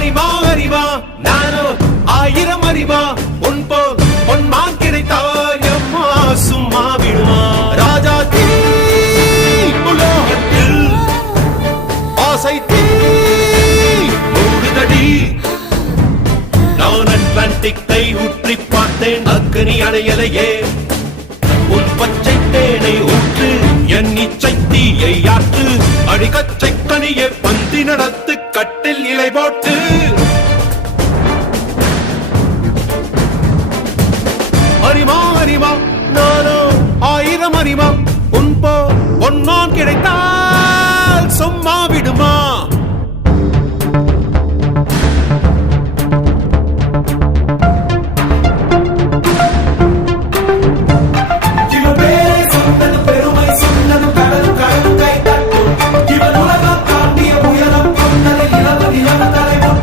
அறிவா அறிவா நானோ ஆயிரம் அறிவா உன் போல் பொன்மான் கிடைத்தாயம்மா சும்மா விடுமா ராஜா தீ உலோகத்தில் ஆசை தீ மூடுதடி நான் அட்லாண்டிக்கை ஊற்றி பார்த்தேன் அக்கனி அடையலையே உன் பச்சை தேனை ஊற்று என் இச்சை தீயை ஆற்று அடிக்கச்சை கனியை பந்தி நடத்து கட்டில் இலை போட்டு